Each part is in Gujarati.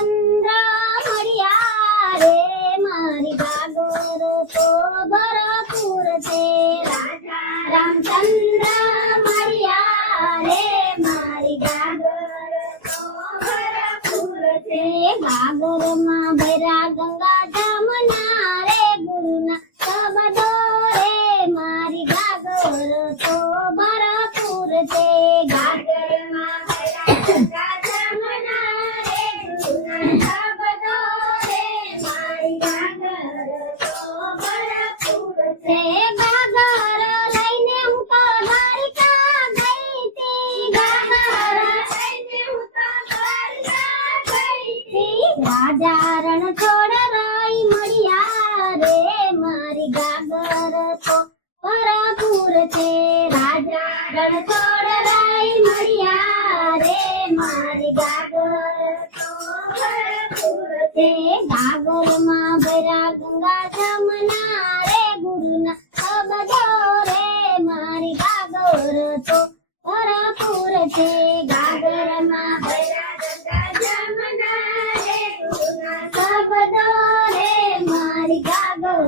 રામચંદ્ર મળ્યા રે મારી ગાગર તો ભરપૂર છે રાજા રામચંદ્ર મળ્યા રે મારી ગાગર તો ભરપૂર છે ગાગરમાં ભર્યા ગંગા જમના રે ગુરુના શબ્દો રે મારી ગાગર તો ભરપૂર છે ગાગરમાં ભર્યા ગંગા જમના રે ગુરુના શબ્દો રે મારી ગાગર તો ભરપૂર છે ગાગર લઈને હું તો દ્વારિકા ગઈ તી ગાગર લઈને હું તો દ્વારિકા ગઈ તી રાજા રણ છોડ રાઈ મળ્યા રે મારી ગાગર તો ભરપૂર છે રાજા રણ છોડ રાઈ મળ્યા રે મારી ગાગર તો ભરપૂર છે ગાગરમાં ભર્યા ગંગા જમના રે ગુરુના શબ્દો રે મારી ગાગર તો ભરપૂર છે ગાગરમાં ભર્યા ગંગા જમના રે ગુરુના શબ્દો રે મારી ગાગર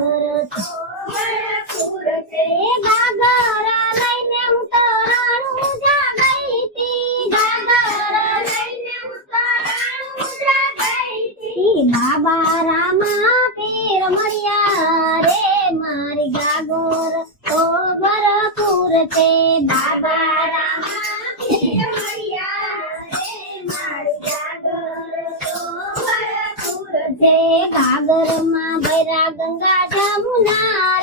તો ભરપૂર છે ગાગર લઈને હું તો રણુજા ગઈ તી ગાગર લઈને હું તો રણુજા ગઈ તી બાબા રામા પીર મળ્યા રે મારી ગાગર તો ભરપૂર છે બાબા રામા પીર મળ્યા રે મારી ગાગર તો ભરપૂર છે ગાગરમાં ભર્યા ગંગા જમના